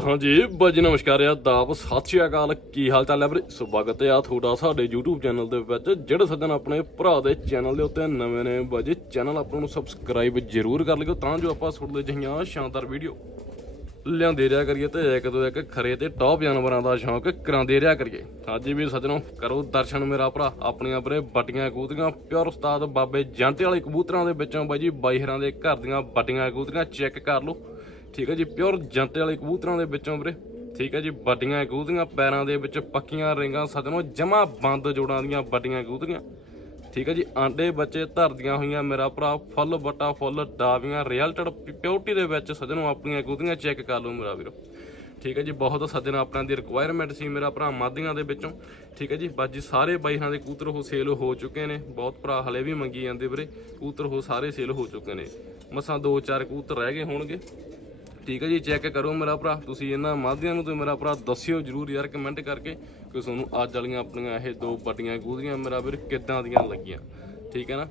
ਹਾਂਜੀ ਬਾਜੀ ਨਮਸਕਾਰ ਆ ਦਾਬ ਸਤਿ ਸ਼੍ਰੀ ਅਕਾਲ। ਕੀ ਹਾਲ ਚਾਲ ਹੈ ਵੀਰੇ? ਸਵਾਗਤ ਆ ਤੁਹਾਡਾ ਸਾਡੇ YouTube ਚੈਨਲ ਦੇ ਵਿੱਚ। ਜਿਹੜੇ ਸੱਜਣ ਆਪਣੇ ਭਰਾ ਦੇ ਚੈਨਲ ਦੇ ਉੱਤੇ ਨਵੇਂ ਨੇ ਬਾਜੀ ਚੈਨਲ ਆਪਾਂ ਨੂੰ ਸਬਸਕ੍ਰਾਈਬ ਜ਼ਰੂਰ ਕਰ ਲਿਓ, ਤਾਂ ਜੋ ਆਪਾਂ ਤੁਹਾਡੇ ਜਿਹੀਆਂ ਸ਼ਾਨਦਾਰ ਵੀਡੀਓ ਲਿਆਂਦੇ ਰਿਹਾ ਕਰੀਏ ਤੇ ਇੱਕ ਤੋਂ ਇੱਕ ਖਰੇ ਤੇ ਟੌਪ ਜਾਨਵਰਾਂ ਦਾ ਸ਼ੌਂਕ ਕਰਾਉਂਦੇ ਰਿਹਾ ਕਰੀਏ। ਅੱਜ ਵੀ ਸੱਜਣੋ, ਕਰੋ ਦਰਸ਼ਨ ਮੇਰਾ ਭਰਾ, ਆਪਣੀਆਂ ਬਰੇ ਬੱਟੀਆਂ ਕਬੂਤਰੀਆਂ ਪਿਓਰ ਉਸਤਾਦ ਬਾਬੇ ਜਾਂਟੇ ਵਾਲੇ ਕਬੂਤਰਾਂ ਦੇ ਵਿੱਚੋਂ ਬਾਈ ਜੀ ਬਾਈਹਰਾਂ ਦੇ ਘਰ ਦੀਆਂ ਬੱਟੀਆਂ ਕਬੂਤਰੀਆਂ ਚੈੱਕ ਕਰ ਲਓ। ਠੀਕ ਹੈ ਜੀ, ਪਿਓਰ ਜੰਟੇ ਵਾਲੇ ਕਬੂਤਰਾਂ ਦੇ ਵਿੱਚੋਂ ਵੀਰੇ। ਠੀਕ ਹੈ ਜੀ, ਵੱਡੀਆਂ ਕਬੂਤਰੀਆਂ, ਪੈਰਾਂ ਦੇ ਵਿੱਚ ਪੱਕੀਆਂ ਰਿੰਗਾਂ, ਸਜਣੋ ਜਮਾ ਬੰਦ ਜੋੜਾਂ ਦੀਆਂ ਵੱਡੀਆਂ ਕਬੂਤਰੀਆਂ। ਠੀਕ ਹੈ ਜੀ, ਆਂਡੇ ਬੱਚੇ ਧਰਦੀਆਂ ਹੋਈਆਂ ਮੇਰਾ ਭਰਾ, ਫੁੱਲ ਬਟਾ ਫੁੱਲ ਡਾਵੀਆਂ ਰਿਅਲਟਡ ਪਿਓਰਟੀ ਦੇ ਵਿੱਚ ਸਜਣੋ ਆਪਣੀਆਂ ਕਬੂਤਰੀਆਂ ਚੈੱਕ ਕਰ ਲਓ ਮੇਰਾ ਵੀਰੋ। ਠੀਕ ਹੈ ਜੀ, ਬਹੁਤ ਸੱਜਣ ਆਪਣਾ ਦੀ ਰਿਕੁਆਇਰਮੈਂਟ ਸੀ ਮੇਰਾ ਭਰਾ ਮਾਦੀਆਂ ਦੇ ਵਿੱਚੋਂ। ਠੀਕ ਹੈ ਜੀ, ਬਾਜੀ ਸਾਰੇ ਬਾਈਹਾਂ ਦੇ ਕਬੂਤਰ ਉਹ ਸੇਲ ਹੋ ਚੁੱਕੇ ਨੇ। ਬਹੁਤ ਭਰਾ ਹਲੇ ਵੀ ਮੰਗੀ ਜਾਂਦੇ ਵੀਰੇ, ਕਬੂਤਰ ਉਹ ਸਾਰੇ ਸੇਲ ਹੋ ਚੁੱਕੇ ਨੇ। ਮਸਾਂ ਦੋ ਚਾਰ ਕਬੂਤਰ ਰਹਿ ਗਏ ਹੋਣਗੇ। ਠੀਕ ਹੈ ਜੀ ਚੈੱਕ ਕਰੋ ਮੇਰਾ ਭਰਾ। ਤੁਸੀਂ ਇਹਨਾਂ ਮਾਧਿਆਂ ਨੂੰ ਤੇ ਮੇਰਾ ਭਰਾ ਦੱਸਿਓ ਜਰੂਰ ਯਾਰ ਕਮੈਂਟ ਕਰਕੇ ਕਿ ਤੁਹਾਨੂੰ ਅੱਜ ਵਾਲੀਆਂ ਆਪਣੀਆਂ ਇਹ ਦੋ ਵੱਡੀਆਂ ਗੂਦੀਆਂ ਮੇਰਾ ਵੀਰ ਕਿੱਦਾਂ ਦੀਆਂ ਲੱਗੀਆਂ। ਠੀਕ ਹੈ ਨਾ?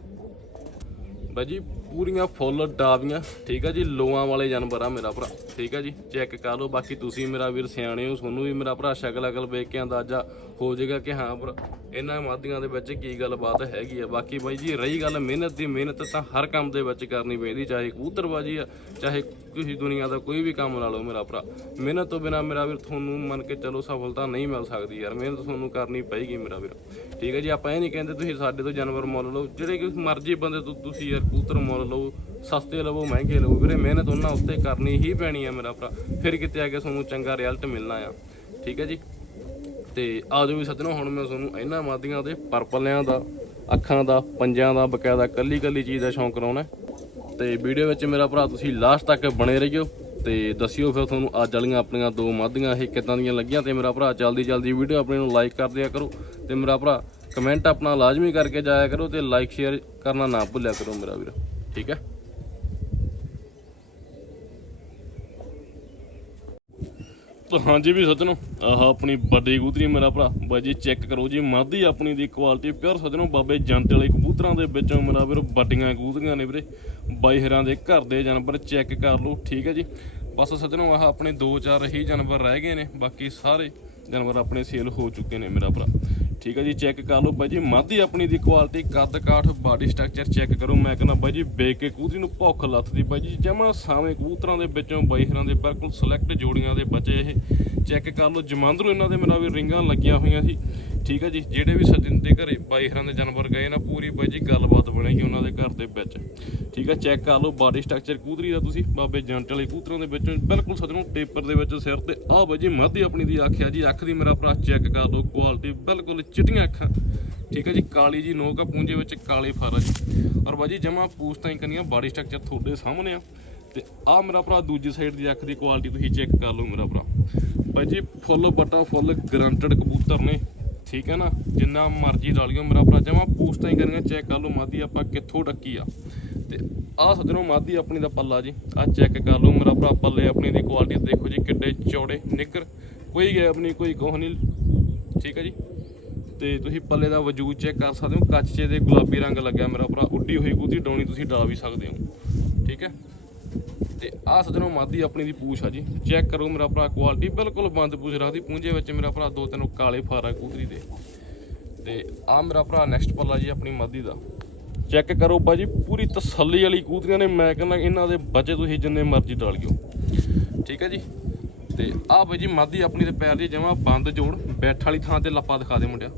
ਬਾਈ ਜੀ ਪੂਰੀਆਂ ਫੁੱਲ ਡਾਵੀਆਂ, ਠੀਕ ਆ ਜੀ, ਲੋਆਂ ਵਾਲੇ ਜਾਨਵਰ ਆ ਮੇਰਾ ਭਰਾ, ਠੀਕ ਆ ਜੀ, ਚੈੱਕ ਕਰ ਲਓ, ਬਾਕੀ ਤੁਸੀਂ ਮੇਰਾ ਵੀਰ ਸਿਆਣੇ ਹੋ, ਤੁਹਾਨੂੰ ਵੀ ਮੇਰਾ ਭਰਾ ਸ਼ਕਲ ਅਕਲ ਵੇਖ ਕੇ ਅੰਦਾਜ਼ਾ ਹੋ ਜਾਏਗਾ ਕਿ ਹਾਂ ਪਰ ਇਹਨਾਂ ਮਾਦੀਆਂ ਦੇ ਵਿੱਚ ਕੀ ਗੱਲਬਾਤ ਹੈਗੀ ਆ। ਬਾਕੀ ਬਾਈ ਜੀ, ਰਹੀ ਗੱਲ ਮਿਹਨਤ ਦੀ, ਮਿਹਨਤ ਤਾਂ ਹਰ ਕੰਮ ਦੇ ਵਿੱਚ ਕਰਨੀ ਪੈਂਦੀ, ਚਾਹੇ ਕਬੂਤਰਬਾਜੀ ਆ, ਚਾਹੇ ਕਿਸੇ ਦੁਨੀਆ ਦਾ ਕੋਈ ਵੀ ਕੰਮ ਲਾ ਲਓ ਮੇਰਾ ਭਰਾ। ਮਿਹਨਤ ਤੋਂ ਬਿਨਾ ਮੇਰਾ ਵੀਰ ਤੁਹਾਨੂੰ ਮੰਨ ਕੇ ਚਲੋ ਸਫਲਤਾ ਨਹੀਂ ਮਿਲ ਸਕਦੀ ਯਾਰ, ਮਿਹਨਤ ਤੁਹਾਨੂੰ ਕਰਨੀ ਪਏਗੀ ਮੇਰਾ ਵੀਰ। ਠੀਕ ਹੈ ਜੀ, ਆਪਾਂ ਇਹ ਨਹੀਂ ਕਹਿੰਦੇ ਤੁਸੀਂ ਸਾਡੇ ਤੋਂ ਜਾਨਵਰ ਮੁੱਲ ਲਓ, ਜਿਹੜੇ ਕਿ ਮਰਜ਼ੀ ਬੰਦੇ ਤੋਂ, ਤੁਸੀਂ ਯਾਰ ਕਬੂਤਰ ਮੁੱਲ ਲਓ ਸਸਤੇ ਲਵੋ, ਮਹਿੰਗੇ ਲਵੋ। ਵੀਰੇ, ਮਿਹਨਤ ਉਹਨਾਂ ਉੱਤੇ ਕਰਨੀ ਹੀ ਪੈਣੀ ਆ ਮੇਰਾ ਭਰਾ। ਫਿਰ ਕਿਤੇ ਆ ਕੇ ਤੁਹਾਨੂੰ ਚੰਗਾ ਰਿਜ਼ਲਟ ਮਿਲਣਾ ਆ। ਠੀਕ ਹੈ ਜੀ? ਤੇ ਆਜੋ ਵੀ ਸੱਜਣੋ, ਹੁਣ ਮੈਂ ਤੁਹਾਨੂੰ ਇਹਨਾਂ ਮਾਦੀਆਂ ਦੇ ਪਰਪਲਿਆਂ ਦਾ, ਅੱਖਾਂ ਦਾ, ਪੰਜਾਂ ਦਾ, ਬਕਾਇਦਾ ਕੱਲੀ ਕੱਲੀ ਚੀਜ਼ ਦਾ ਸ਼ੌਂਕ ਕਰਾਉਣਾ ਤੇ ਵੀਡੀਓ ਵਿੱਚ ਮੇਰਾ ਭਰਾ, ਤੁਸੀਂ ਲਾਸਟ ਤੱਕ ਬਣੇ ਰਹੀਓ। ਤੇ ਦੱਸਿਓ ਫਿਰ ਤੁਹਾਨੂੰ ਅੱਜ ਵਾਲੀਆਂ ਆਪਣੀਆਂ ਦੋ ਮਾਦੀਆਂ ਇਹ ਕਿੱਦਾਂ ਦੀਆਂ ਲੱਗੀਆਂ। ਤੇ ਮੇਰਾ ਭਰਾ, ਜਲਦੀ ਜਲਦੀ ਵੀਡੀਓ ਆਪਣੇ ਨੂੰ ਲਾਈਕ ਕਰ ਦਿਆ ਕਰੋ। ਤੇ ਮੇਰਾ ਭਰਾ ਕਮੈਂਟ ਆਪਣਾ ਲਾਜ਼ਮੀ ਕਰਕੇ ਜਾਇਆ ਕਰੋ ਤੇ ਲਾਈਕ ਸ਼ੇਅਰ ਕਰਨਾ ਨਾ ਭੁੱਲਿਆ ਕਰੋ ਮੇਰਾ ਵੀਰ। ਠੀਕ ਹੈ। ਤਾਂ ਹਾਂਜੀ ਵੀ ਸੱਜਣੋ, ਆਹ ਆਪਣੀ ਵੱਡੀ ਕਬੂਤਰੀ ਮੇਰਾ ਭਰਾ। ਬਾਈ ਜੀ ਚੈੱਕ ਕਰੋ ਜੀ, ਮਾਦੀ ਆਪਣੀ ਦੀ ਕੁਆਲਿਟੀ ਪਿਓਰ ਸੱਜਣੋ, ਬਾਬੇ ਜੰਟ ਵਾਲੇ ਕਬੂਤਰਾਂ ਦੇ ਵਿੱਚੋਂ ਮੇਰਾ ਵੀਰ ਵੱਡੀਆਂ ਕਬੂਤਰੀਆਂ ਨੇ ਵੀਰੇ। ਬਾਈ ਹਰਾਂ ਦੇ ਘਰ ਦੇ ਜਾਨਵਰ ਚੈੱਕ ਕਰ ਲਓ, ਠੀਕ ਹੈ ਜੀ। ਬਸ ਸੱਜਣੋ, ਆਹ ਆਪਣੇ ਦੋ ਚਾਰ ਹੀ ਜਾਨਵਰ ਰਹਿ ਗਏ ਨੇ, ਬਾਕੀ ਸਾਰੇ ਜਾਨਵਰ ਆਪਣੇ ਸੇਲ ਹੋ ਚੁੱਕੇ ਨੇ ਮੇਰਾ ਭਰਾ। ਠੀਕ ਹੈ ਜੀ ਚੈੱਕ ਕਰ ਲਓ ਬਾਈ ਜੀ, ਮਾਦੀ ਆਪਣੀ ਦੀ ਕੁਆਲਿਟੀ ਕੱਦ ਕਾਠ ਬਾਡੀ ਸਟਰਕਚਰ ਚੈੱਕ ਕਰੋ। ਮੈਂ ਕਹਿੰਦਾ ਬਾਈ ਜੀ ਵੇਖ ਕੇ ਕਬੂਤਰੀ ਨੂੰ ਭੁੱਖ ਲੱਥਦੀ ਬਾਈ ਜੀ, ਜਮਾ ਸਾਵੇਂ ਕਬੂਤਰਾਂ ਦੇ ਵਿੱਚੋਂ ਬਾਈ ਦੇ ਬਿਲਕੁਲ ਸਿਲੈਕਟ ਜੋੜੀਆਂ ਦੇ ਬੱਚੇ ਇਹ। ਚੈੱਕ ਕਰ ਲਓ, ਜਮਾਂਦਰੂ ਇਹਨਾਂ ਦੇ ਮੇਰਾ ਵੀ ਰਿੰਗਾਂ ਲੱਗੀਆਂ ਹੋਈਆਂ ਸੀ। ਠੀਕ ਹੈ ਜੀ? ਜਿਹੜੇ ਵੀ ਸੱਜਣ ਦੇ ਘਰੇ ਬਾਈ ਹਰਾਂ ਦੇ ਜਾਨਵਰ ਗਏ ਨਾ, ਪੂਰੀ ਬਾਈ ਜੀ ਗੱਲਬਾਤ ਬਣੇਗੀ ਉਹਨਾਂ ਦੇ ਘਰ ਦੇ ਵਿੱਚ। ਠੀਕ ਹੈ ਚੈੱਕ ਕਰ ਲਓ ਬਾਡੀ ਸਟਰਕਚਰ ਕਬੂਤਰੀ ਦਾ ਤੁਸੀਂ। ਬਾਬੇ ਜੰਟ ਵਾਲੇ ਕਬੂਤਰਾਂ ਦੇ ਵਿੱਚੋਂ ਬਿਲਕੁਲ ਸੱਜਣੋਂ ਟੇਪਰ ਦੇ ਵਿੱਚ ਸਿਰ ਤੇ। ਆਹ ਬਾਈ ਜੀ, ਮਾਧੀ ਆਪਣੀ ਦੀ ਆਖਿਆ ਜੀ। ਅੱਖ ਦੀ ਮੇਰਾ ਭਰਾ ਚੈੱਕ ਕਰ ਲਓ ਕੁਆਲਿਟੀ ਬਿਲਕੁਲ ਚਿੱਟੀਆਂ ਅੱਖਾਂ। ਠੀਕ ਹੈ ਜੀ? ਕਾਲੀ ਜੀ ਨੋਕ ਆ, ਪੂੰਜੇ ਵਿੱਚ ਕਾਲੇ ਫਰਜ ਔਰ ਬਾਈ ਜੀ, ਜਮਾ ਪੂਛ ਹੀ ਕੰਨੀਆਂ, ਬਾਡੀ ਸਟਰਕਚਰ ਤੁਹਾਡੇ ਸਾਹਮਣੇ ਆ। ਤੇ ਆ ਮੇਰਾ ਭਰਾ ਦੂਜੀ ਸਾਈਡ ਦੀ ਅੱਖ ਦੀ ਕੁਆਲਿਟੀ ਤੁਸੀਂ ਚੈੱਕ ਕਰ ਲਓ ਮੇਰਾ ਭਰਾ। ਬਾਈ ਜੀ, ਫੁੱਲ ਬਟਾ ਫੁੱਲ ਗਰੰਟਡ ਕਬੂਤਰ ਨੇ। ਠੀਕ ਹੈ ਨਾ? ਜਿੰਨਾ ਮਰਜ਼ੀ ਡਾਲਿਓ ਮੇਰਾ ਭਰਾ, ਜਮਾ ਪੂਛ ਤਾਂ ਕਰੀਆਂ ਚੈੱਕ ਕਰ ਲਓ ਮਾਦੀ ਆਪਾਂ ਕਿੱਥੋਂ ਡੱਕੀ ਆ। ਤੇ ਆ ਸੱਜਣੋ, ਮਾਦੀ ਆਪਣੀ ਦਾ ਪੱਲਾ ਜੀ ਆ ਚੈੱਕ ਕਰ ਲਓ, ਮੇਰਾ ਭਰਾ ਪੱਲੇ ਆਪਣੀ ਦੀ ਕੁਆਲਿਟੀ ਦੇਖੋ ਜੀ, ਕਿੱਡੇ ਚੌੜੇ, ਨਿੱਕਰ, ਕੋਈ ਗੈਪ ਨਹੀਂ, ਕੋਈ ਕੋਹ ਨਹੀਂ, ਠੀਕ ਹੈ ਜੀ? ਤੇ ਤੁਸੀਂ ਪੱਲੇ ਦਾ ਵਜੂਦ ਚੈੱਕ ਕਰ ਸਕਦੇ ਹੋ, ਕੱਚੇ 'ਚ ਦੇ ਗੁਲਾਬੀ ਰੰਗ ਲੱਗਿਆ ਮੇਰਾ ਭਰਾ, ਉੱਡੀ ਹੋਈ ਕੂਦੀ ਡਾਉਣੀ ਤੁਸੀਂ ਡਾ ਵੀ ਸਕਦੇ ਹੋ, ਠੀਕ ਹੈ? ਤੇ ਆਹ ਸੱਜਣੋ ਮਾਦੀ ਆਪਣੀ ਦੀ ਪੂਛ ਆ ਜੀ। ਚੈੱਕ ਕਰੋ ਮੇਰਾ ਭਰਾ ਕੁਆਲਿਟੀ ਬਿਲਕੁਲ ਬੰਦ ਪੂਛ ਰੱਖਦੀ ਪੂੰਝੇ ਵਿੱਚ ਮੇਰਾ ਭਰਾ ਦੋ ਤਿੰਨ ਕਾਲੇ ਫਾਰਾ ਕੂਦਰੀ ਦੇ। ਤੇ ਆ ਮੇਰਾ ਭਰਾ ਨੈਕਸਟ ਪੱਲਾ ਜੀ ਆਪਣੀ ਮਾਦੀ ਦਾ। ਚੈੱਕ ਕਰੋ ਬਾਜੀ, ਪੂਰੀ ਤਸੱਲੀ ਵਾਲੀ ਕੂਦਰੀਆਂ ਨੇ, ਮੈਂ ਕਹਿੰਦਾ ਇਹਨਾਂ ਦੇ ਬੱਚੇ ਤੁਸੀਂ ਜਿੰਨੇ ਮਰਜ਼ੀ ਡਾਲਿਓ ਠੀਕ ਹੈ ਜੀ? ਤੇ ਆਹ ਬਾਈ ਜੀ ਮਾਦੀ ਆਪਣੀ ਦੇ ਪੈਰ ਦੀ ਜਮਾ ਬੰਦ ਜੋੜ, ਬੈਠ ਵਾਲੀ ਥਾਂ ਤੇ ਲੱਪਾ ਦਿਖਾ ਦੇ ਮੁੰਡਿਆ।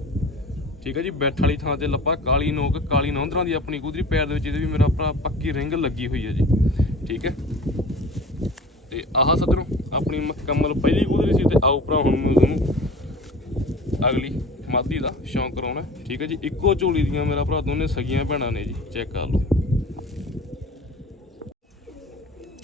ਠੀਕ ਹੈ ਜੀ, ਬੈਠ ਵਾਲੀ ਥਾਂ ਤੇ ਲੱਪਾ, ਕਾਲੀ ਨੋਕ, ਕਾਲੀ ਨੌਂਦਰਾਂ ਦੀ ਆਪਣੀ ਕੁਦਰੀ ਪੈਰ ਦੇ ਵਿੱਚ ਇਹਦੇ ਵੀ ਮੇਰਾ ਭਰਾ ਪੱਕੀ ਰਿੰਗ ਲੱਗੀ ਹੋਈ ਹੈ ਜੀ। ਠੀਕ ਹੈ। ਤੇ ਆਹ ਸੱਜਣੋ, ਆਪਣੀ ਮੁਕੰਮਲ ਪਹਿਲੀ ਕੁਦਰੀ ਸੀ ਤੇ ਆਓ ਭਰਾ, ਹੁਣ ਮੈਂ ਤੁਹਾਨੂੰ ਅਗਲੀ ਮਾਦੀ ਦਾ ਸ਼ੌਂਕ ਕਰਾਉਣਾ ਠੀਕ ਹੈ ਜੀ, ਇੱਕੋ ਝੋਲੀ ਦੀਆਂ ਮੇਰਾ ਭਰਾ, ਦੋਨੇ ਸਗੀਆਂ ਭੈਣਾਂ ਨੇ ਜੀ, ਚੈੱਕ ਕਰ ਲਓ।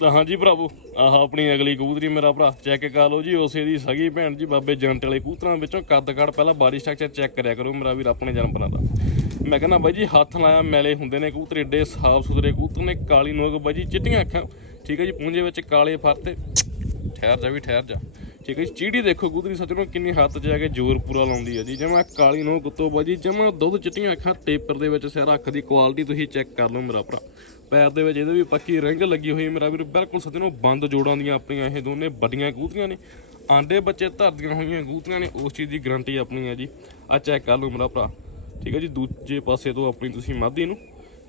ਤਾਂ ਹਾਂਜੀ ਭਰਾਵੋ, ਆਹ ਆਪਣੀ ਅਗਲੀ ਕਬੂਤਰੀ ਮੇਰਾ ਭਰਾ, ਚੈੱਕ ਕਰ ਲਓ ਜੀ, ਉਸੇ ਦੀ ਸਗੀ ਭੈਣ ਜੀ, ਬਾਬੇ ਜੰਟ ਵਾਲੇ ਕਬੂਤਰਾਂ ਵਿੱਚੋਂ ਕੱਦ ਕੱਦ ਪਹਿਲਾਂ ਬਾਡੀ ਸਟਰਕਚਰ ਚੈੱਕ ਕਰਿਆ ਕਰੋ, ਮੇਰਾ ਵੀਰ ਆਪਣੇ ਜਨਮ ਬਣਾ ਦਾ। ਮੈਂ ਕਹਿੰਦਾ ਬਾਈ ਜੀ, ਹੱਥ ਲਾਇਆ ਮੈਲੇ ਹੁੰਦੇ ਨੇ ਕਬੂਤਰ, ਏਡੇ ਸਾਫ਼ ਸੁਥਰੇ ਕਬੂਤਰ ਨੇ, ਕਾਲੀ ਨੋਕ ਬਾਈ ਜੀ, ਚਿੱਟੀਆਂ ਅੱਖਾਂ। ਠੀਕ ਹੈ ਜੀ ਪੂੰਝੇ ਵਿੱਚ ਕਾਲੇ ਫਰਤੇ। ਠਹਿਰ ਜਾ ਵੀ, ਠਹਿਰ ਜਾ। ਠੀਕ ਹੈ ਜੀ, ਚੀੜੀ ਦੇਖੋ ਕਬੂਤਰੀ ਸੱਜਣੋ ਕਿੰਨੀ ਹੱਥ 'ਚ ਜਾ ਕੇ ਜ਼ੋਰ ਪੂਰਾ ਲਾਉਂਦੀ ਹੈ ਜੀ। ਜਮਾ ਕਾਲੀ ਨੋਕ ਉੱਤੋਂ ਬਾਜੀ ਜਮਾ ਦੁੱਧ, ਚਿੱਟੀਆਂ ਅੱਖਾਂ, ਟੇਪਰ ਦੇ ਵਿੱਚ ਸਿਰ ਅੱਖ ਦੀ ਕੁਆਲਿਟੀ ਤੁਸੀਂ ਚੈੱਕ ਕਰ ਲਓ ਮੇਰਾ ਭਰਾ। ਪੈਰ ਦੇ ਵਿੱਚ ਇਹਦੇ ਵੀ ਪੱਕੀ ਰਿੰਗ ਲੱਗੀ ਹੋਈ ਮੇਰਾ ਵੀਰ, ਬਿਲਕੁਲ ਸੱਜਣੋ ਬੰਦ ਜੋੜਾਂ ਦੀਆਂ ਆਪਣੀਆਂ ਇਹ ਦੋਨੇ ਵੱਡੀਆਂ ਕਬੂਤਰੀਆਂ ਨੇ। ਆਂਡੇ ਬੱਚੇ ਧਰਦੀਆਂ ਹੋਈਆਂ ਕਬੂਤਰੀਆਂ ਨੇ, ਉਸ ਚੀਜ਼ ਦੀ ਗਰੰਟੀ ਆਪਣੀ ਹੈ ਜੀ। ਆ ਚੈੱਕ ਕਰ ਲਓ ਮੇਰਾ ਭਰਾ। ਠੀਕ ਹੈ ਜੀ, ਦੂਜੇ ਪਾਸੇ ਤੋਂ ਆਪਣੀ ਤੁਸੀਂ ਮਾਦੀ ਨੂੰ,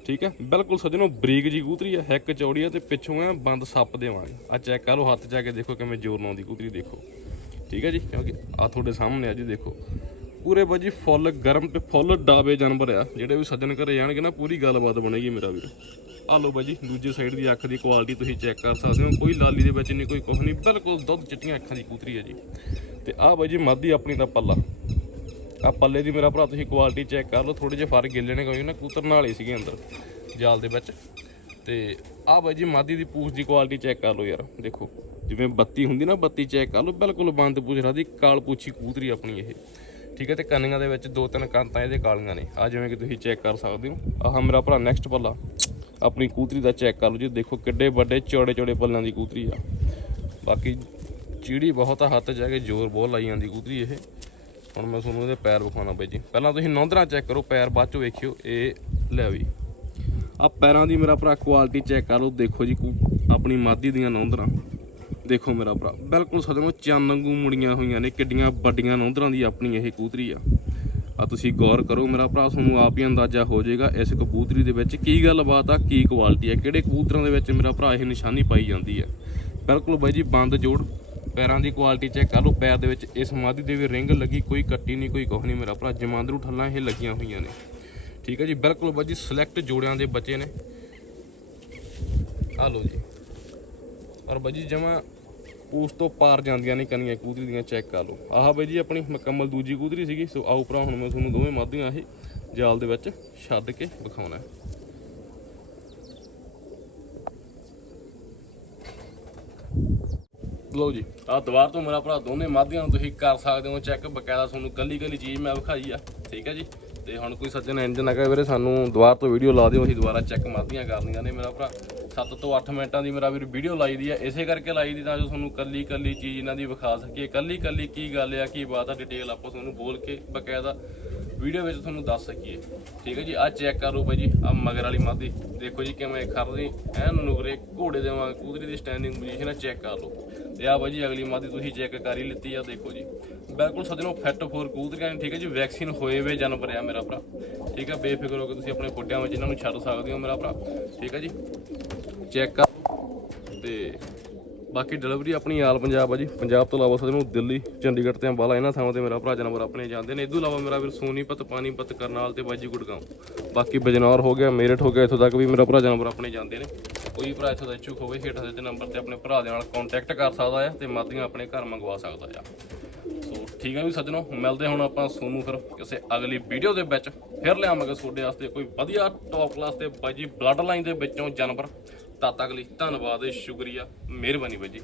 ਠੀਕ ਹੈ, ਬਿਲਕੁਲ ਸੱਜਣੋ ਬਰੀਕ ਜੀ ਕਬੂਤਰੀ ਹੈ ਹੈਕ ਚੌੜੀ ਹੈ ਤੇ ਪਿੱਛੋਂ ਆ ਬੰਦ ਸੱਪ ਦੇਵਾਂਗੇ ਆ ਚੈੱਕ ਕਰ ਲਓ, ਹੱਥ 'ਚ ਆ ਕੇ ਦੇਖੋ ਕਿਵੇਂ ਜ਼ੋਰ ਲਾਉਂਦੀ ਕਬੂਤਰੀ ਦੇਖੋ। ਠੀਕ ਹੈ ਜੀ, ਕਿਉਂਕਿ ਆ ਤੁਹਾਡੇ ਸਾਹਮਣੇ ਆ ਜੀ, ਦੇਖੋ। ਪੂਰੇ ਬਾਜੀ ਫੁੱਲ ਗਰਮ ਤੇ ਫੁੱਲ ਡਾਵੇ ਜਾਨਵਰ ਆ, ਜਿਹੜੇ ਵੀ ਸੱਜਣ ਘਰੇ ਜਾਣਗੇ ਨਾ, ਪੂਰੀ ਗੱਲਬਾਤ ਬਣੇਗੀ ਮੇਰਾ ਵੀਰ। ਆ ਲਓ ਬਾਜੀ ਦੂਜੇ ਸਾਈਡ ਦੀ ਅੱਖ ਦੀ ਕੁਆਲਿਟੀ ਤੁਸੀਂ ਚੈੱਕ ਕਰ ਸਕਦੇ ਹੋ, ਕੋਈ ਲਾਲੀ ਦੇ ਵਿੱਚ ਨਹੀਂ, ਕੋਈ ਕੁਝ ਨਹੀਂ, ਬਿਲਕੁਲ ਦੁੱਧ ਚਿੱਟੀਆਂ ਅੱਖਾਂ ਦੀ ਕੂਤਰੀ ਹੈ ਜੀ। ਤੇ ਆ ਬਾਜੀ ਮਾਦੀ ਆਪਣੀ ਦਾ ਪੱਲਾ। ਆ ਪੱਲੇ ਦੀ ਮੇਰਾ ਭਰਾ ਤੁਸੀਂ ਕੁਆਲਿਟੀ ਚੈੱਕ ਕਰ ਲਓ ਥੋੜੇ ਜਿਹੇ ਫ਼ਰਕ ਗਿੱਲੇ ਨੇ ਕੋਈ ਨਾ ਕੂਤਰ ਨਾਲ ਸੀਗੇ ਅੰਦਰ, ਜਾਲ ਦੇ ਵਿੱਚ। ਤੇ ਆ ਬਾਈ ਜੀ ਮਾਦੀ ਦੀ ਪੂਛ ਦੀ ਕੁਆਲਿਟੀ ਚੈੱਕ ਕਰ ਲਓ ਯਾਰ, ਦੇਖੋ, ਜਿਵੇਂ ਬੱਤੀ ਹੁੰਦੀ ਨਾ, ਬੱਤੀ ਚੈੱਕ ਕਰ ਲਓ, ਬਿਲਕੁਲ ਬੰਦ ਪੂਛ ਰਹੀ ਕਾਲ ਪੂਛੀ ਕੂਤਰੀ ਆਪਣੀ ਇਹ। ਠੀਕ ਹੈ, ਤੇ ਕੰਨੀਆਂ ਦੇ ਵਿੱਚ ਦੋ ਤਿੰਨ ਕੰਤਾਂ ਇਹਦੇ ਕਾਲੀਆਂ ਨੇ, ਆ ਜਿਵੇਂ ਕਿ ਤੁਸੀਂ ਚੈੱਕ ਕਰ ਸਕਦੇ ਹੋ। ਆਹ ਮੇਰਾ ਭਰਾ ਨੈਕਸਟ ਪੱਲਾ, ਆਪਣੀ ਕੂਤਰੀ ਦਾ ਚੈੱਕ ਕਰ ਲਓ ਜੀ, ਦੇਖੋ ਕਿੱਡੇ ਵੱਡੇ ਚੌੜੇ ਚੌੜੇ ਪੱਲਿਆਂ ਦੀ ਕੂਤਰੀ ਆ। ਬਾਕੀ ਚੀੜੀ ਬਹੁਤ ਆ, ਹੱਥ ਜਾ ਕੇ ਜ਼ੋਰ ਬਹੁਤ ਲਾਈ ਜਾਂਦੀ ਕੂਤਰੀ ਇਹ। ਹੁਣ ਮੈਂ ਤੁਹਾਨੂੰ ਇਹਦੇ ਪੈਰ ਵਿਖਾਉਣਾ ਬਾਈ ਜੀ। ਪਹਿਲਾਂ ਤੁਸੀਂ ਨੌਂਦਰਾ ਚੈੱਕ ਕਰੋ, ਪੈਰ ਬਾਅਦ ਚੋਂ ਵੇਖਿਓ, ਇਹ ਲੈ ਵੀ। ਆ ਪੈਰਾਂ ਦੀ ਮੇਰਾ ਭਰਾ ਕੁਆਲਿਟੀ ਚੈੱਕ ਕਰ ਲਓ, ਦੇਖੋ ਜੀ ਆਪਣੀ ਮਾਦੀ ਦੀਆਂ ਨੌਂਦਰਾਂ। ਦੇਖੋ ਮੇਰਾ ਭਰਾ, ਬਿਲਕੁਲ ਸਦਨੋਂ ਚੰਨ ਮੁੜੀਆਂ ਹੋਈਆਂ ਨੇ, ਕਿੱਡੀਆਂ ਵੱਡੀਆਂ ਨੌਂਦਰਾਂ ਦੀ ਆਪਣੀ ਇਹ ਕੂਤਰੀ ਆ। ਆ ਤੁਸੀਂ ਗੌਰ ਕਰੋ, ਮੇਰਾ ਭਰਾ, ਤੁਹਾਨੂੰ ਆਪ ਹੀ ਅੰਦਾਜ਼ਾ ਹੋ ਜਾਏਗਾ, ਇਸ ਕਬੂਤਰੀ ਦੇ ਵਿੱਚ ਕੀ ਗੱਲਬਾਤ ਆ, ਕੀ ਕੁਆਲਿਟੀ ਆ, ਕਿਹੜੇ ਕਬੂਤਰਾਂ ਦੇ ਵਿੱਚ ਮੇਰਾ ਭਰਾ ਇਹ ਨਿਸ਼ਾਨੀ ਪਾਈ ਜਾਂਦੀ ਹੈ ਬਿਲਕੁਲ ਬਾਈ ਜੀ, ਬੰਦ ਜੋੜ ਪੈਰਾਂ ਦੀ ਕੁਆਲਿਟੀ ਚੈੱਕ ਕਰ ਲਓ, ਪੈਰ ਦੇ ਵਿੱਚ ਇਸ ਮਾਦੀ ਦੇ ਵੀ ਰਿੰਗ ਲੱਗੀ, ਕੋਈ ਕੱਟੀ ਨਹੀਂ, ਕੋਈ ਕੁਛ ਨਹੀਂ ਮੇਰਾ ਭਰਾ, ਜਮਾਂਦਰੂ ਠੱਲਾਂ ਇਹ ਲੱਗੀਆਂ ਹੋਈਆਂ ਨੇ। ਠੀਕ ਹੈ ਜੀ, ਬਿਲਕੁਲ ਬਾਜੀ ਸਿਲੈਕਟ ਜੋੜਿਆਂ ਦੇ ਬੱਚੇ ਨੇ। ਆ ਲਓ ਜੀ। ਔਰ ਬਾਜੀ ਜਮਾ ਉਸ ਤੋਂ ਪਾਰ ਜਾਂਦੀਆਂ ਨੇ ਕੰਨੀਆਂ ਕੂਦਰੀ ਦੀਆਂ ਚੈੱਕ ਕਰ ਲਓ। ਆਹ ਬਾਈ ਜੀ ਆਪਣੀ ਮੁਕੰਮਲ ਦੂਜੀ ਕੂਦਰੀ ਸੀਗੀ, ਸੋ ਆਓ ਭਰਾ, ਹੁਣ ਮੈਂ ਤੁਹਾਨੂੰ ਦੋਵੇਂ ਮਾਦੀਆਂ ਇਹ ਜਾਲ ਦੇ ਵਿੱਚ ਛੱਡ ਕੇ ਵਿਖਾਉਣਾ। ਲਓ ਜੀ ਆ ਦੁਬਾਰ ਤੋਂ ਮੇਰਾ ਭਰਾ ਦੋਨੇ ਮਾਧਿਆਂ ਨੂੰ ਤੁਸੀਂ ਕਰ ਸਕਦੇ ਹੋ ਚੈੱਕ ਬਕਾਇਦਾ ਤੁਹਾਨੂੰ ਕੱਲੀ ਕੱਲੀ ਚੀਜ਼ ਮੈਂ ਵਿਖਾਈ ਆ, ਠੀਕ ਹੈ ਜੀ? ਤੇ ਹੁਣ ਕੋਈ ਸੱਜਣ ਇੰਜਨ ਨਾ ਕਹੇ ਵੀਰੇ, ਸਾਨੂੰ ਦੁਬਾਰ ਤੋਂ ਵੀਡੀਓ ਲਾ ਦਿਓ, ਅਸੀਂ ਦੁਬਾਰਾ ਚੈੱਕ ਮਾਧੀਆਂ ਕਰਨੀਆਂ ਨੇ ਮੇਰਾ ਭਰਾ। 7 ਤੋਂ 8 ਮਿੰਟਾਂ ਦੀ ਮੇਰਾ ਵੀਰ ਵੀਡੀਓ ਲਾਈ ਦੀ ਆ, ਇਸੇ ਕਰਕੇ ਲਾਈ ਦੀ ਤਾਂ ਜੋ ਤੁਹਾਨੂੰ ਕੱਲੀ ਕੱਲੀ ਚੀਜ਼ ਇਹਨਾਂ ਦੀ ਵਿਖਾ ਸਕੀਏ। ਕੱਲੀ ਕੱਲੀ ਕੀ ਗੱਲ ਆ, ਕੀ ਬਾਤ ਆ ਡਿਟੇਲ ਆਪਾਂ ਤੁਹਾਨੂੰ ਬੋਲ ਕੇ ਬਕਾਇਦਾ ਵੀਡੀਓ ਵਿੱਚ ਤੁਹਾਨੂੰ ਦੱਸ ਸਕੀਏ। ਠੀਕ ਹੈ ਜੀ ਆ ਚੈੱਕ ਕਰੋ ਭਾਈ ਜੀ ਆ ਮਗਰ ਵਾਲੀ ਮਾਦੀ ਦੇਖੋ ਜੀ ਕਿਵੇਂ ਖੜਦੀ ਐਨ ਨੁਗਰੇ ਘੋੜੇ ਦੇ ਵਾਂਗ, ਕੂਦਰੀ ਦੀ ਸਟੈਂਡਿੰਗ ਪੋਜੀਸ਼ਨ ਆ ਚੈੱਕ ਕਰ ਲਓ। ਤੇ ਆ ਭਾਈ ਜੀ, ਅਗਲੀ ਮਾਦੀ ਤੁਸੀਂ ਚੈੱਕ ਕਰ ਹੀ ਲਿੱਤੀ ਆ, ਦੇਖੋ ਜੀ। ਬਿਲਕੁਲ ਸੱਜਣੋ ਫਿੱਟ ਫੋਰ ਕੂਦਰੀਆਂ ਨੇ, ਠੀਕ ਹੈ ਜੀ ਵੈਕਸੀਨ ਹੋਏ ਵੇ ਜਾਨਵਰ ਆ ਮੇਰਾ ਭਰਾ। ਠੀਕ ਹੈ, ਬੇਫਿਕਰ ਹੋ ਕੇ ਤੁਸੀਂ ਆਪਣੇ ਪੁੱਟਿਆਂ ਵਿੱਚ ਇਹਨਾਂ ਨੂੰ ਛੱਡ ਸਕਦੇ ਹੋ ਮੇਰਾ ਭਰਾ। ਠੀਕ ਹੈ ਜੀ। ਚੈੱਕ ਕਰ। ਤੇ ਬਾਕੀ ਡਿਲੀਵਰੀ ਆਪਣੀ ਆਲ ਪੰਜਾਬ ਆ ਜੀ। ਪੰਜਾਬ ਤੋਂ ਇਲਾਵਾ ਸੱਜਣੋ, ਦਿੱਲੀ, ਚੰਡੀਗੜ੍ਹ ਤੇ ਅੰਬਾਲਾ, ਇਹਨਾਂ ਥਾਵਾਂ ਤੇ ਮੇਰਾ ਭਰਾ ਜਾਨਵਰ ਆਪਣੇ ਜਾਂਦੇ ਨੇ। ਇਹ ਤੋਂ ਇਲਾਵਾ ਮੇਰਾ ਵੀਰ ਸੋਨੀਪਤ, ਪਾਣੀਪਤ, ਕਰਨਾਲ ਤੇ ਬਾਜੀ ਗੁੜਗਾਉਂ। ਬਾਕੀ ਬਜਨੌਰ ਹੋ ਗਿਆ, ਮੇਰਠ ਹੋ ਗਿਆ, ਇੱਥੋਂ ਤੱਕ ਵੀ ਮੇਰਾ ਭਰਾ ਜਾਨਵਰ ਆਪਣੇ ਜਾਂਦੇ ਨੇ। ਕੋਈ ਭਰਾ ਇੱਥੋਂ ਦਾ ਇੱਛੁਕ ਹੋਵੇ, ਹੇਠਾਂ ਦੇ ਨੰਬਰ ਤੇ ਆਪਣੇ ਭਰਾ ਦੇ ਨਾਲ ਕੰਟੈਕਟ ਕਰ ਸਕਦਾ ਹੈ ਤੇ ਮਾਦੀਆਂ ਆਪਣੇ ਘਰ ਮੰਗਵਾ ਸਕਦਾ ਆ ਸੋ ਠੀਕ ਆ ਵੀ ਸੱਜਣੋ, ਮਿਲਦੇ ਹੁਣ ਆਪਾਂ ਸੋਨੂੰ ਫਿਰ ਕਿਸੇ ਅਗਲੀ ਵੀਡੀਓ ਦੇ ਵਿੱਚ। ਫਿਰ ਲਿਆਵਾਂਗੇ ਤੁਹਾਡੇ ਵਾਸਤੇ ਕੋਈ ਵਧੀਆ ਟੌਪ ਕਲਾਸ ਤੇ ਬਾਈ ਜੀ ਬਲੱਡ ਲਾਈਨ ਦੇ ਵਿੱਚੋਂ ਜਾਨਵਰ। ਤਦ ਤੱਕ ਲਈ ਧੰਨਵਾਦ ਸ਼ੁਕਰੀਆ, ਮਿਹਰਬਾਨੀ ਬਾਈ ਜੀ।